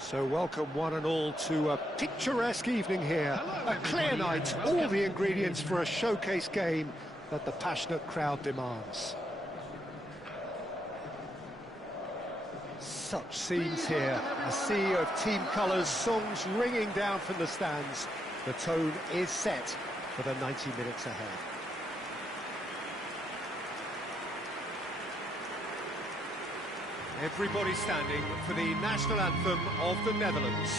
So welcome one and all to a picturesque evening here. A clear night, all the ingredients for a showcase game that the passionate crowd demands. Such scenes here, a sea of team colours, songs ringing down from the stands. The tone is set for the 90 minutes ahead. Everybody standing for the national anthem of the Netherlands.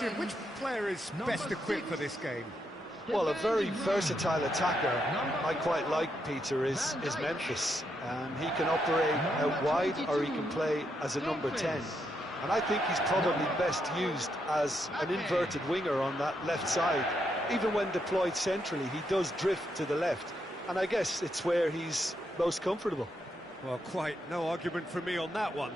Jim, which player is best equipped for this game? Well, a very versatile attacker I quite like, Peter, is Memphis. He can operate out wide or he can play as a number 10. And I think he's probably best used as an inverted winger on that left side. Even when deployed centrally, he does drift to the left. And I guess it's where he's most comfortable. Well, quite no argument from me on that one.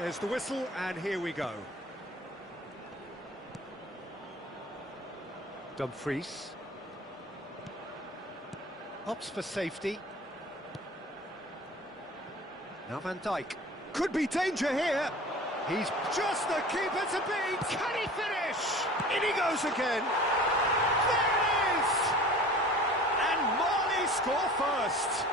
There's the whistle, and here we go. Dumfries. Opts for safety. Now Van Dijk. Could be danger here. He's just the keeper to beat. Can he finish? In he goes again. There it is! And Marley score first.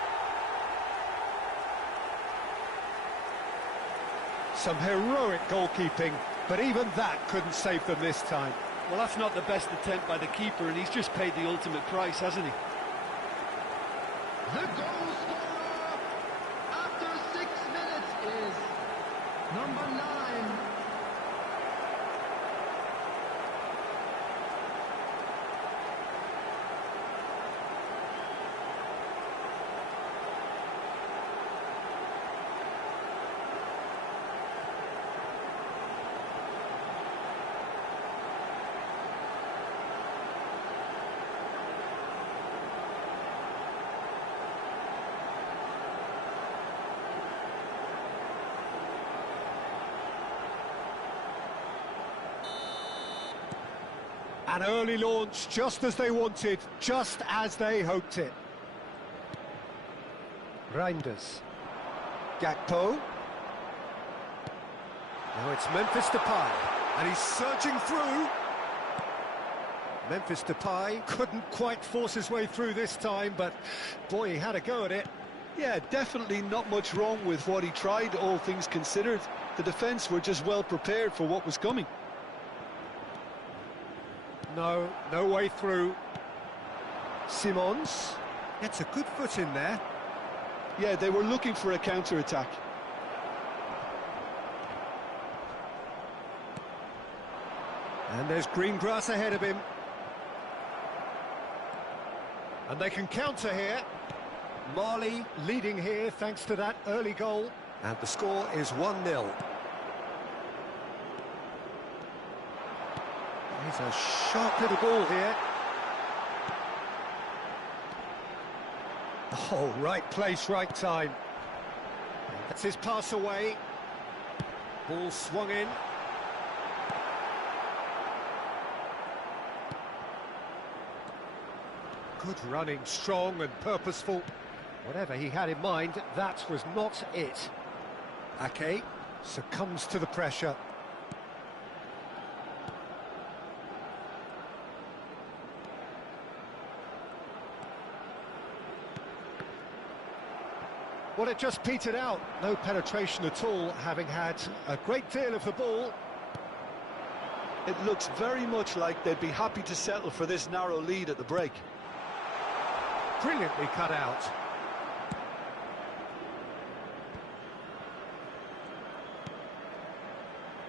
Some heroic goalkeeping, but even that couldn't save them this time. Well, that's not the best attempt by the keeper, and he's just paid the ultimate price, hasn't he? The goal scorer after 6 minutes is number 9. An early launch, just as they wanted, just as they hoped it. Reinders. Gakpo. Now it's Memphis Depay, and he's surging through. Memphis Depay couldn't quite force his way through this time, but boy, he had a go at it. Yeah, definitely not much wrong with what he tried, all things considered. The defence were just well prepared for what was coming. No way through. Simons gets a good foot in there. Yeah, they were looking for a counter-attack. And there's green grass ahead of him. And they can counter here. Marley leading here thanks to that early goal. And the score is 1-0. He's a sharp little ball here. Oh, right place, right time. That's his pass away. Ball swung in. Good running, strong and purposeful. Whatever he had in mind, that was not it. Ake succumbs to the pressure. Well, it just petered out. No penetration at all, having had a great deal of the ball. It looks very much like they'd be happy to settle for this narrow lead at the break. Brilliantly cut out.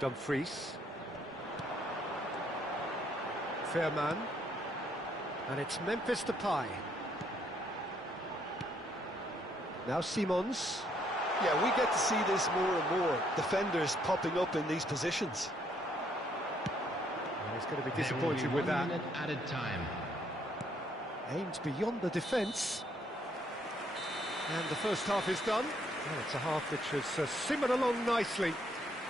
Dumfries. Fairman. And it's Memphis Depay. Now Simons. Yeah, we get to see this more and more. Defenders popping up in these positions. And he's going to be disappointed with that. Added time. Aimed beyond the defence. And the first half is done. Well, it's a half which has simmered along nicely,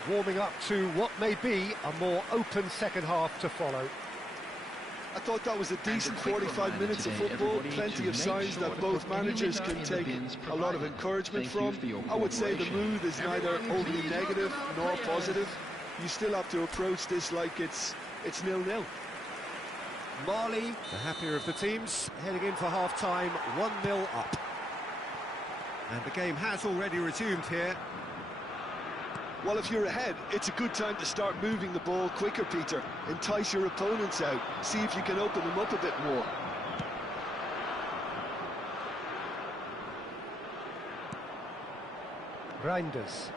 warming up to what may be a more open second half to follow. I thought that was a decent 45 minutes of football, plenty of signs that both managers can take a lot of encouragement from. I would say the mood is neither overly negative nor positive. You still have to approach this like it's 0-0. Marley, the happier of the teams, heading in for half-time, 1-0 up. And the game has already resumed here. Well, if you're ahead, it's a good time to start moving the ball quicker, Peter. Entice your opponents out. See if you can open them up a bit more. Reinders.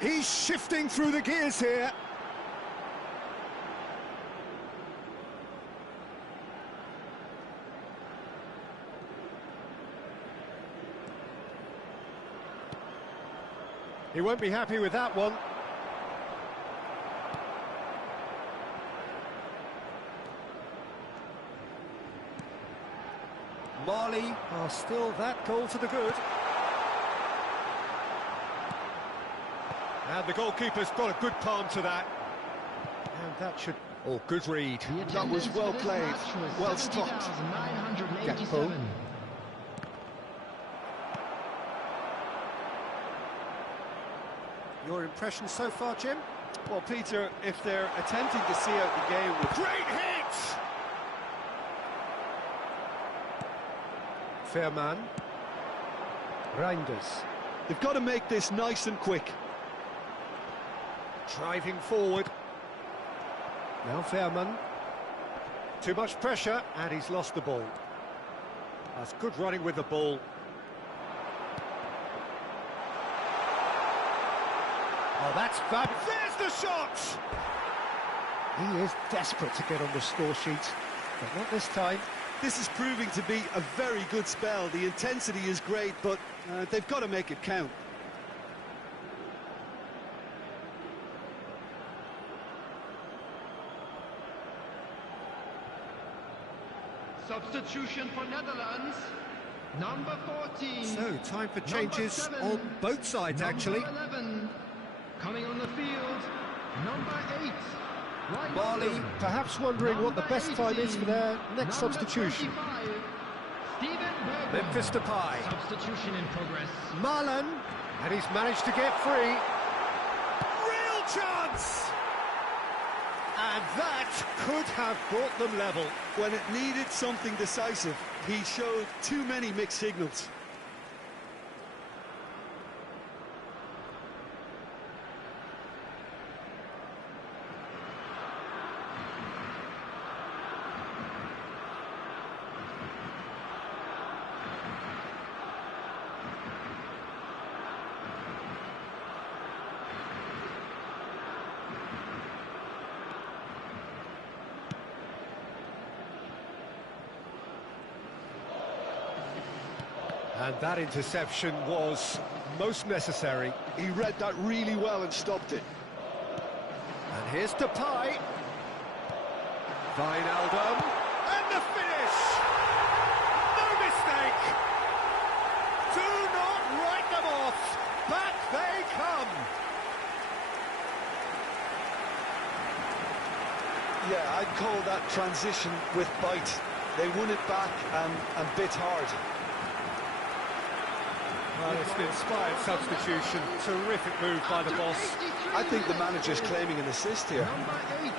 He's shifting through the gears here. He won't be happy with that one. Marley are still that goal to the good. And the goalkeeper's got a good palm to that. And that should... Oh, good read. That was well played, well stopped. Gakpo. Your impression so far, Jim? Well, Peter, if they're attempting to see out the game with... Great hit! Fairman. Reinders. They've got to make this nice and quick. Driving forward. Now Fairman. Too much pressure, and he's lost the ball. That's good running with the ball. Oh, that's fabulous. There's the shot! He is desperate to get on the score sheet, but not this time. This is proving to be a very good spell. The intensity is great, but they've got to make it count. Substitution for Netherlands. Number 14. So, time for changes on both sides, actually. Number 11. Coming on the field, number 8. Right Marley over. perhaps wondering what the best time is for their next Number substitution. 25, Steven Bergwijn. Memphis Depay. Substitution in progress. Marlon, and he's managed to get free. Real chance! And that could have brought them level. When it needed something decisive, he showed too many mixed signals. And that interception was most necessary. He read that really well and stopped it. And here's Depay. Wijnaldum. And the finish! No mistake! Do not write them off! Back they come! Yeah, I'd call that transition with bite. They won it back and bit hard. Well, it's an inspired substitution. Terrific move by the boss. I think the manager's claiming an assist here. Number 8,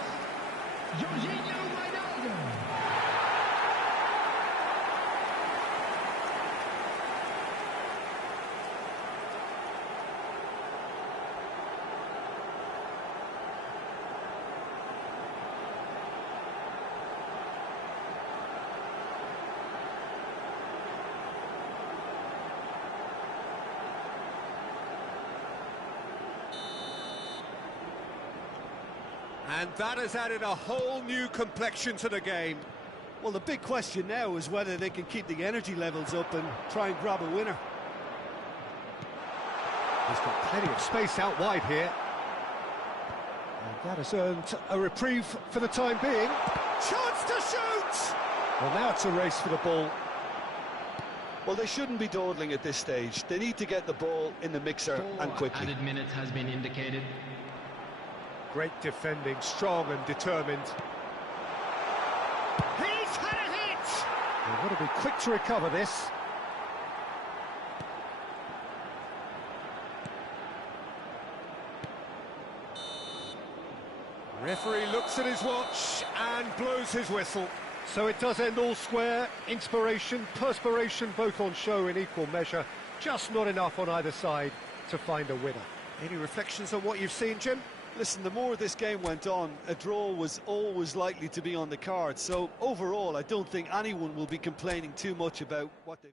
Jorginho Wijnaldum. And that has added a whole new complexion to the game. Well, the big question now is whether they can keep the energy levels up and try and grab a winner. He's got plenty of space out wide here. And that has earned a reprieve for the time being. Chance to shoot! Well, now it's a race for the ball. Well, they shouldn't be dawdling at this stage. They need to get the ball in the mixer and quickly. Added minutes has been indicated. Great defending, strong and determined. He's had a hit! They've got to be quick to recover this. Referee looks at his watch and blows his whistle. So it does end all square. Inspiration, perspiration, both on show in equal measure. Just not enough on either side to find a winner. Any reflections on what you've seen, Jim? Listen, the more this game went on, a draw was always likely to be on the card. So overall, I don't think anyone will be complaining too much about what they...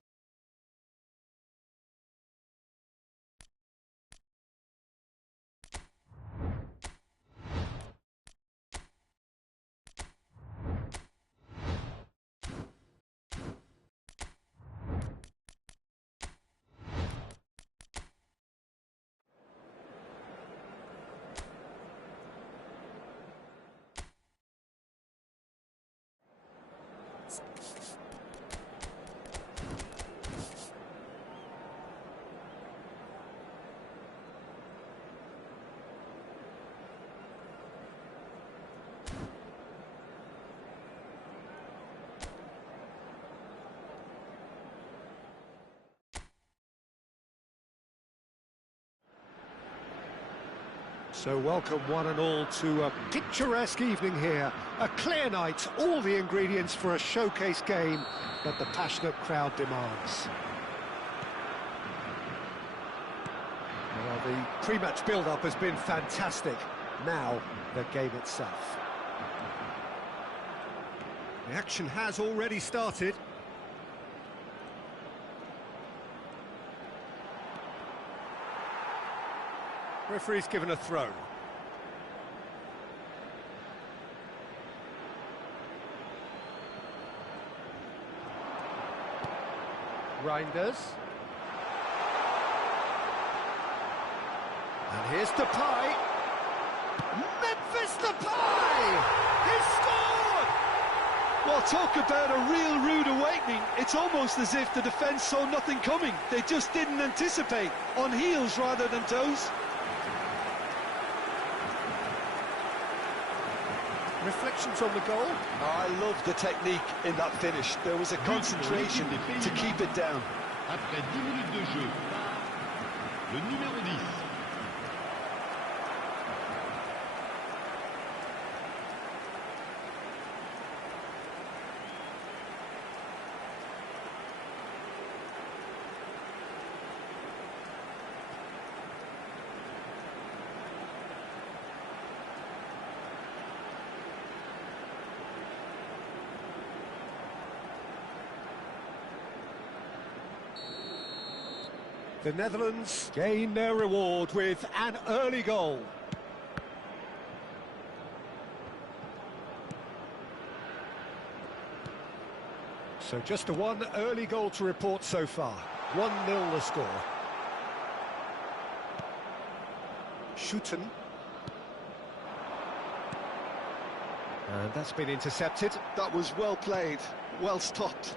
So welcome one and all to a picturesque evening here. A clear night, all the ingredients for a showcase game that the passionate crowd demands. Well, the pre-match build-up has been fantastic. Now, the game itself. The action has already started. Referee's given a throw. Reinders. And here's Depay. Memphis Depay! He's scored! Well, talk about a real rude awakening. It's almost as if the defence saw nothing coming. They just didn't anticipate. On heels rather than toes. Reflections on the goal? I love the technique in that finish. There was a concentration to keep it down. Après 10 minutes de jeu, le numéro 10. The Netherlands gain their reward with an early goal. So just a one early goal to report so far. 1-0 the score. Shooten. And that's been intercepted. That was well played, well stopped.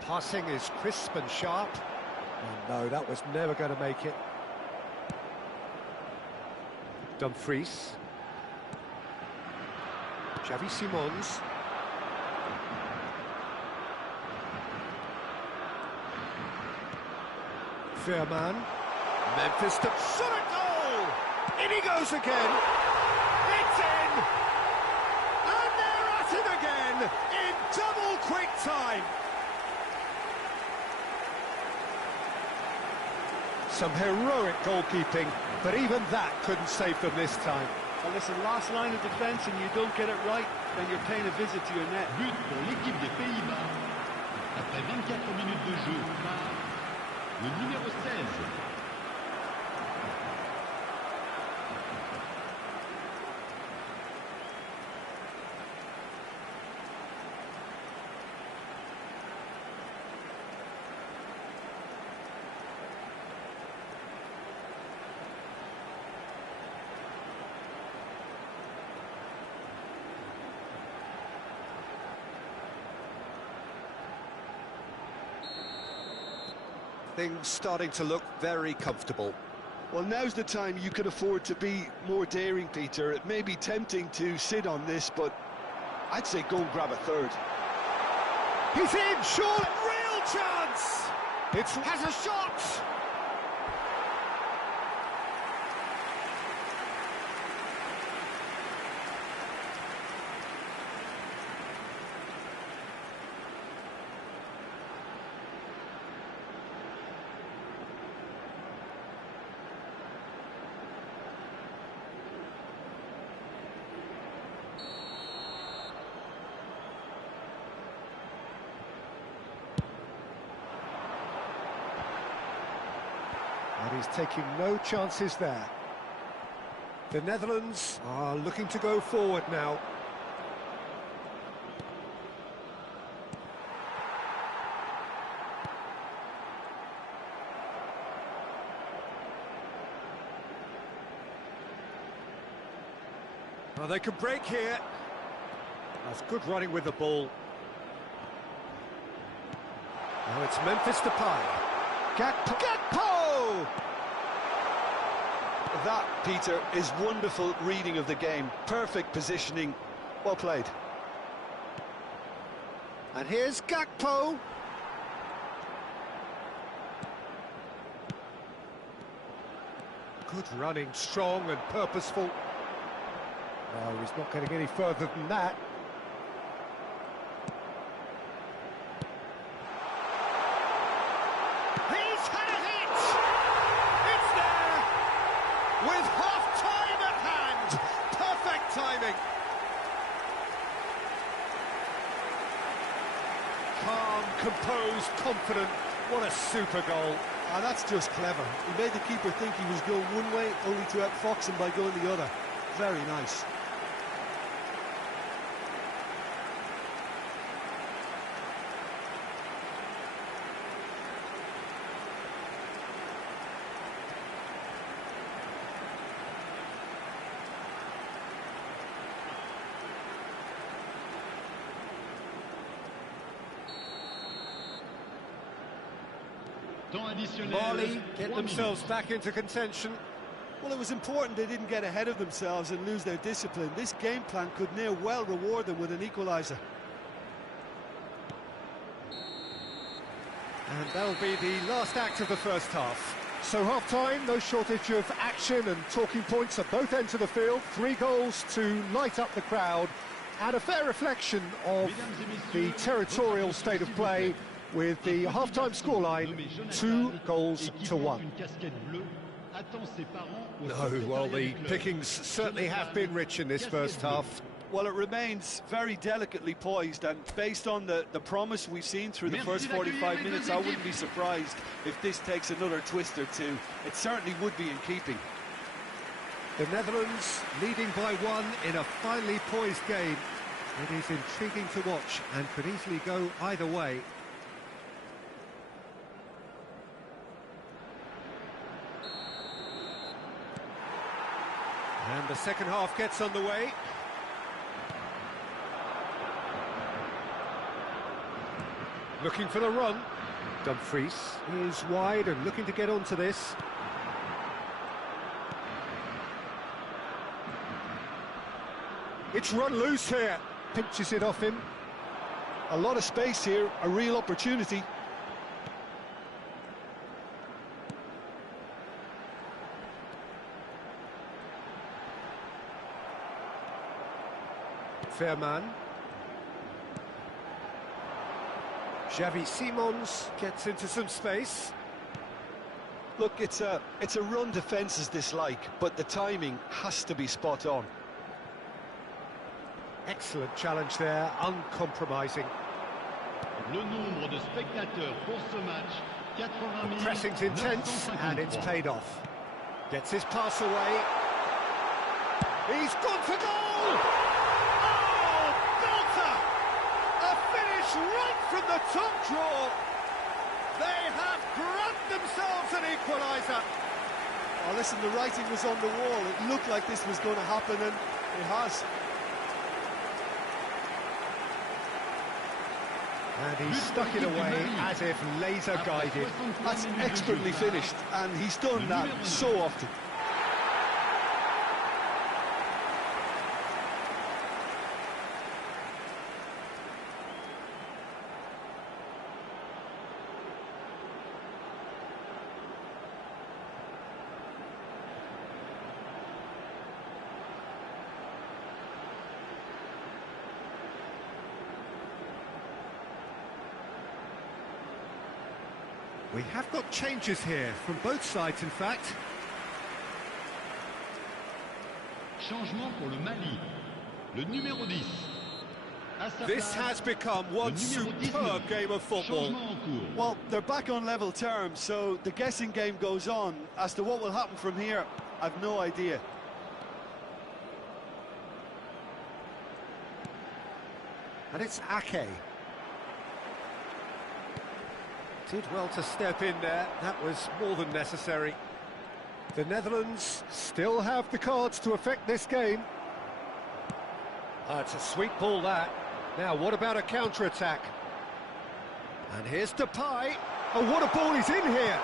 Passing is crisp and sharp. Oh, no, that was never going to make it. Dumfries. Xavi Simons. Fairman. Memphis to shot a goal! In he goes again. It's in! And they're at it again in double quick time. Some heroic goalkeeping, but even that couldn't save them this time. Well, listen, last line of defence and you don't get it right, then you're paying a visit to your net. But pour l'équipe des Pays-Bas. Après 24 minutes de jeu, le numéro 16. Things starting to look very comfortable. Well, now's the time you can afford to be more daring, Peter. It may be tempting to sit on this, but I'd say go and grab a third. He's in, surely! Real chance! It has a shot! And he's taking no chances there. The Netherlands are looking to go forward now. Well, they can break here. That's good running with the ball. Now it's Memphis Depay. Gakpo! That, Peter, is wonderful reading of the game. Perfect positioning. Well played. And here's Gakpo. Good running, strong and purposeful. No, he's not getting any further than that. He's had a hit! It's there! With half-time at hand! Perfect timing! Calm, composed, confident. What a super goal. Ah, that's just clever. He made the keeper think he was going one way, only to outfox him by going the other. Very nice. Mali get themselves back into contention. Well, it was important they didn't get ahead of themselves and lose their discipline. This game plan could near well reward them with an equaliser. And that'll be the last act of the first half. So half-time, no shortage of action and talking points at both ends of the field. 3 goals to light up the crowd, and a fair reflection of the territorial state of play, with the half-time scoreline 2-1. No, well, the pickings certainly have been rich in this first half. Well, it remains very delicately poised, and based on the promise we've seen through the first 45 minutes, I wouldn't be surprised if this takes another twist or two. It certainly would be in keeping. The Netherlands leading by 1 in a finely poised game. It is intriguing to watch and could easily go either way. And the second half gets underway. Looking for the run. Dumfries is wide and looking to get onto this. It's run loose here. Pinches it off him. A lot of space here, a real opportunity. Fairman. Xavi Simons gets into some space. Look, it's a run defence's dislike, but the timing has to be spot on. Excellent challenge there, uncompromising. Le nombre de spectateurs pour ce match, 80 000. Pressing's intense, and it's paid off. Gets his pass away. He's gone for goal! Oh, belter! A finish right from the top draw. They have grabbed themselves an equaliser. Oh, listen, the writing was on the wall. It looked like this was going to happen, and it has. And he's stuck it away as if laser guided. That's expertly finished, and he's done that so often. We have got changes here, from both sides in fact. Changement pour le Mali. Le numéro 10. This has become one superb game of football. Well, they're back on level terms, so the guessing game goes on. As to what will happen from here, I've no idea. And it's Ake. Did well to step in there, that was more than necessary. The Netherlands still have the cards to affect this game. It's a sweet ball that. Now what about a counter-attack? And here's Depay. Oh, what a ball he's in here!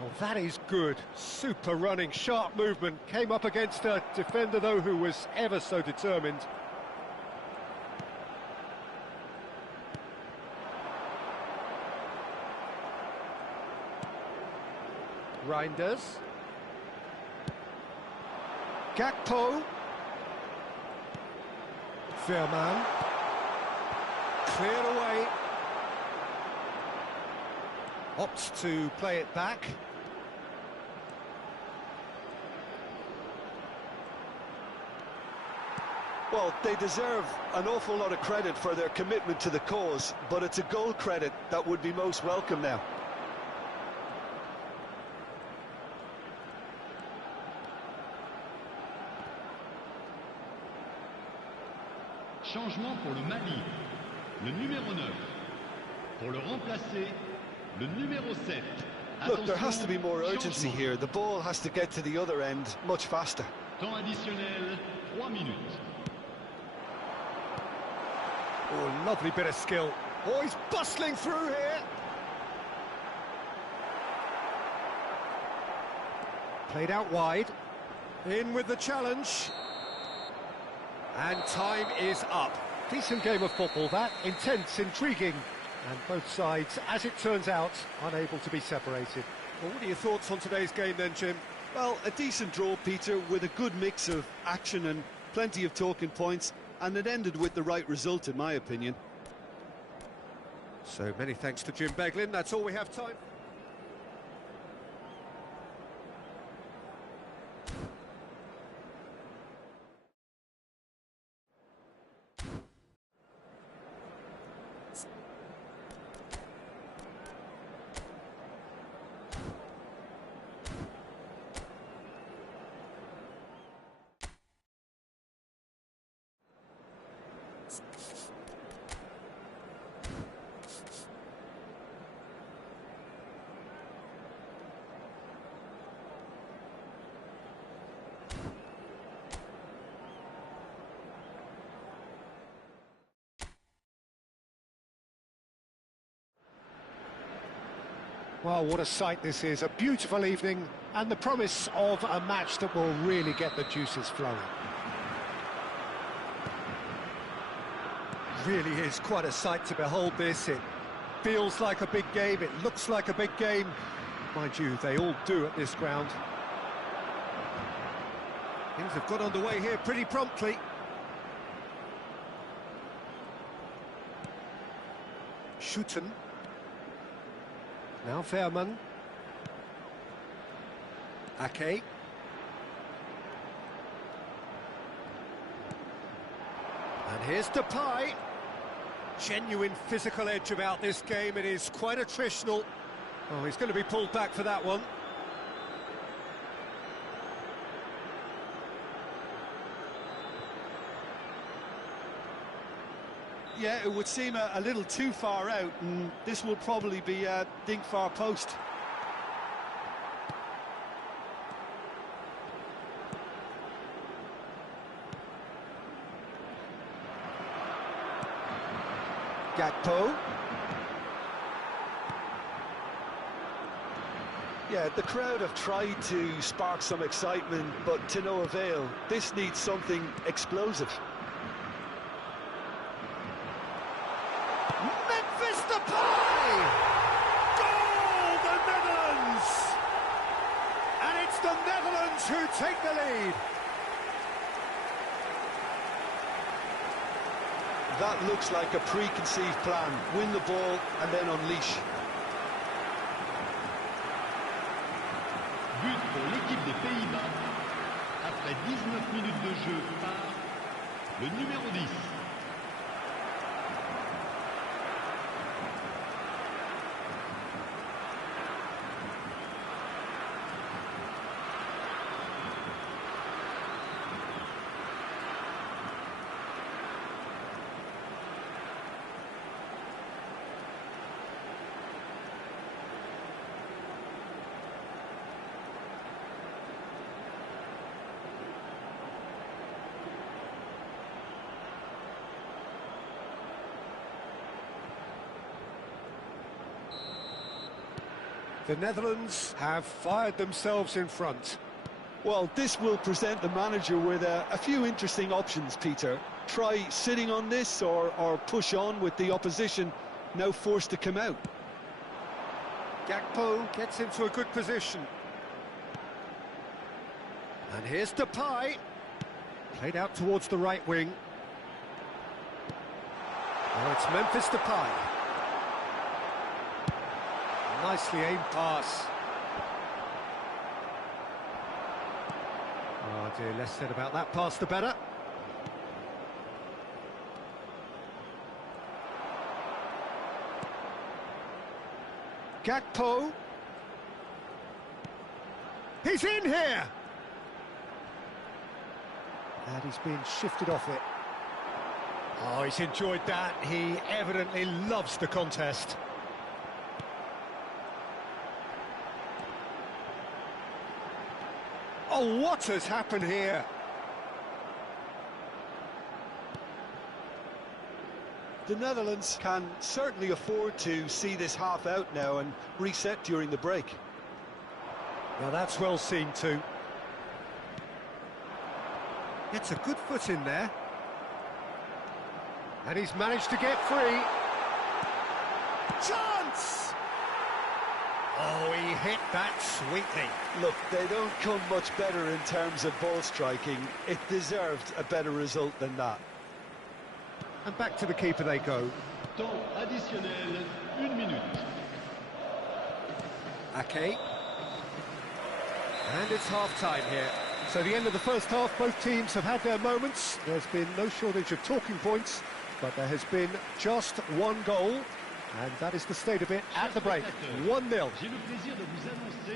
Well, that is good. Super running, sharp movement. Came up against a defender, though, who was ever so determined. Reinders. Gakpo. Veerman. Cleared away. Opts to play it back. Well, they deserve an awful lot of credit for their commitment to the cause, but it's a goal credit that would be most welcome now. Changement pour le Mali. Le numéro 9. Pour le remplacer, le numéro 7. Look, there has to be more urgency here. The ball has to get to the other end much faster. Temps additionnel, 3 minutes. Oh, lovely bit of skill. Oh, he's bustling through here. Played out wide. In with the challenge. And time is up. Decent game of football, that. Intense, intriguing. And both sides, as it turns out, unable to be separated. Well, what are your thoughts on today's game then, Jim? Well, a decent draw, Peter, with a good mix of action and plenty of talking points, and it ended with the right result, in my opinion. So many thanks to Jim Beglin. That's all we have time. Well, what a sight this is. A beautiful evening and the promise of a match that will really get the juices flowing. Really is quite a sight to behold this. It feels like a big game, it looks like a big game. Mind you, they all do at this ground. Things have got underway here pretty promptly. Schouten. Now Veerman. Ake. And here's Depay. Genuine physical edge about this game. It is quite attritional. Oh, he's going to be pulled back for that one. Yeah, it would seem a little too far out, and this will probably be a dink far post. Gakpo. Yeah, the crowd have tried to spark some excitement, but to no avail. This needs something explosive. Memphis Depay! Goal, the Netherlands! And it's the Netherlands who take the lead. That looks like a preconceived plan. Win the ball and then unleash. But pour l'équipe des Pays-Bas, après 19 minutes de jeu par le numéro 10. The Netherlands have fired themselves in front. Well, this will present the manager with a few interesting options, Peter. Try sitting on this or push on with the opposition now forced to come out. Gakpo gets into a good position. And here's Depay. Played out towards the right wing. Now it's Memphis Depay. Nicely aimed pass. Oh dear, less said about that pass the better. Gakpo. He's in here! And he's been shifted off it. Oh, he's enjoyed that. He evidently loves the contest. Oh, what has happened here? The Netherlands can certainly afford to see this half out now and reset during the break. Now that's well seen too. Gets a good foot in there. And he's managed to get free. Chance! Oh, he hit that sweetly. Look, they don't come much better in terms of ball striking. It deserved a better result than that. And back to the keeper they go. Temps additionnel, 1 minute. Ake. And it's half-time here. So the end of the first half, both teams have had their moments. There's been no shortage of talking points, but there has been just one goal, and that is the state of it at the break. 1-0.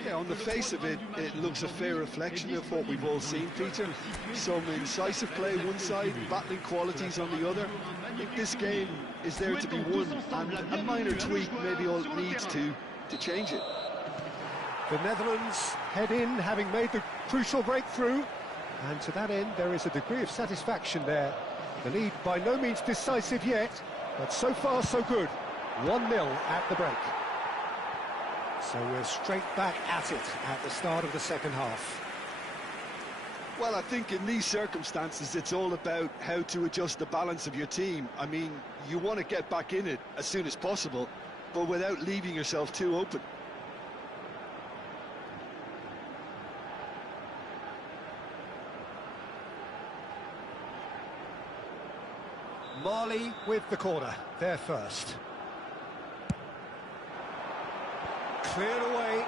Yeah, on the face of it, it looks a fair reflection of what we've all seen, Peter. Some incisive play one side, battling qualities on the other. I think this game is there to be won, and a minor tweak maybe all it needs to change it. The Netherlands head in, having made the crucial breakthrough, and to that end there is a degree of satisfaction there. The lead by no means decisive yet, but so far so good. 1-0 at the break. So we're straight back at it at the start of the second half. Well, I think in these circumstances it's all about how to adjust the balance of your team. I mean, you want to get back in it as soon as possible, but without leaving yourself too open. Mali with the corner, there first. Cleared away.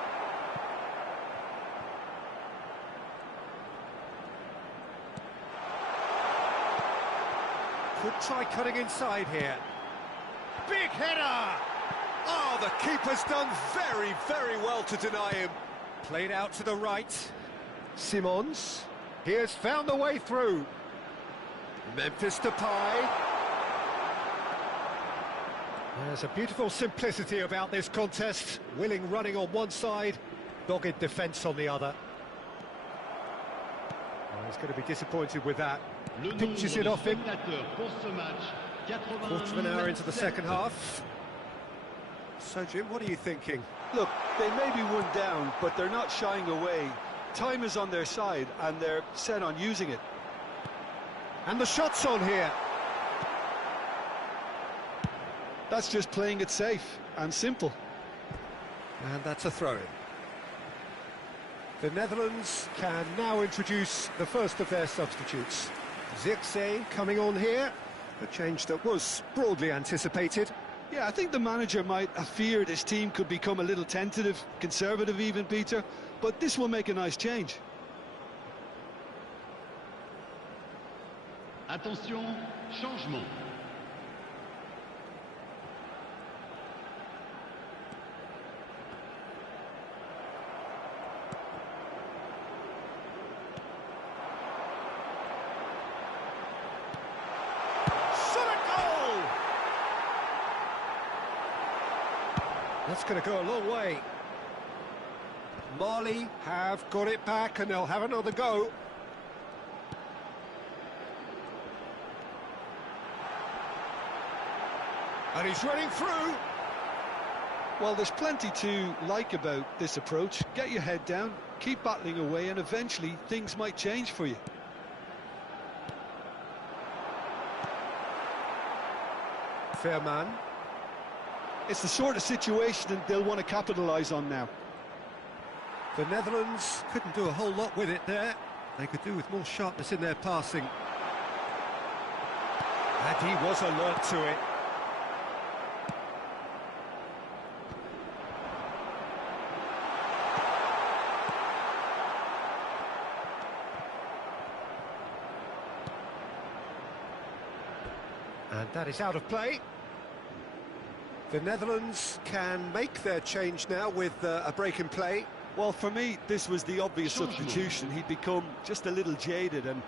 Could try cutting inside here. Big header! Oh, the keeper's done very, very well to deny him. Played out to the right. Simons. He has found the way through. Memphis Depay. There's a beautiful simplicity about this contest. Willing running on one side, dogged defence on the other. Well, he's going to be disappointed with that. Pinches it off him. Pour ce match, Quarter of an hour into the second half. So, Jim, what are you thinking? Look, they may be one down, but they're not shying away. Time is on their side, and they're set on using it. And the shot's on here. That's just playing it safe and simple. And that's a throw-in. The Netherlands can now introduce the first of their substitutes. Zirkzee coming on here, a change that was broadly anticipated. Yeah, I think the manager might have feared his team could become a little tentative, conservative even, Peter, but this will make a nice change. Attention, changement. That's going to go a long way. Mali have got it back and they'll have another go. And he's running through. Well, there's plenty to like about this approach. Get your head down, keep battling away, and eventually things might change for you. Fair man. It's the sort of situation that they'll want to capitalise on now. The Netherlands couldn't do a whole lot with it there. They could do with more sharpness in their passing. And he was alert to it. And that is out of play. The Netherlands can make their change now with a break in play. Well, for me, this was the obvious substitution. He'd become just a little jaded, and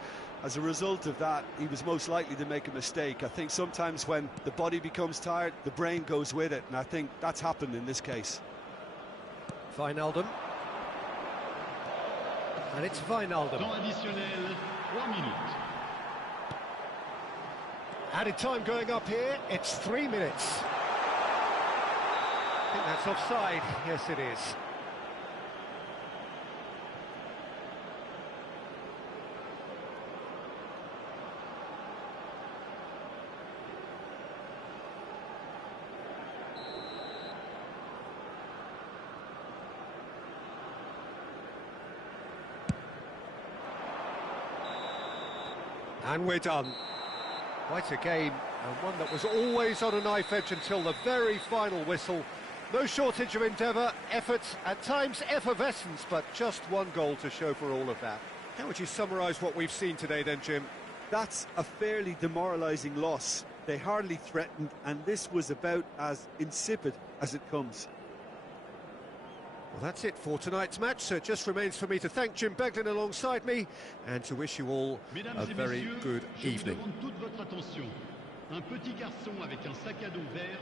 as a result of that, he was most likely to make a mistake. I think sometimes when the body becomes tired, the brain goes with it, and I think that's happened in this case. Wijnaldum. And it's Wijnaldum. Temps additionnel, 3 minutes. Added time going up here, it's 3 minutes. I think that's offside. Yes, it is. And we're done. Quite a game, and one that was always on a knife edge until the very final whistle. No shortage of endeavour, effort, at times effervescence, but just one goal to show for all of that. How would you summarise what we've seen today then, Jim? That's a fairly demoralising loss. They hardly threatened, and this was about as insipid as it comes. Well, that's it for tonight's match, so it just remains for me to thank Jim Beglin alongside me and to wish you all a very good evening. Je vous demande toute votre attention. Un petit garçon avec un sac à dos vert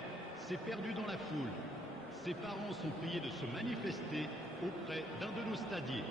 s'est perdu dans la foule. Ses parents sont priés de se manifester auprès d'un de nos stadiers.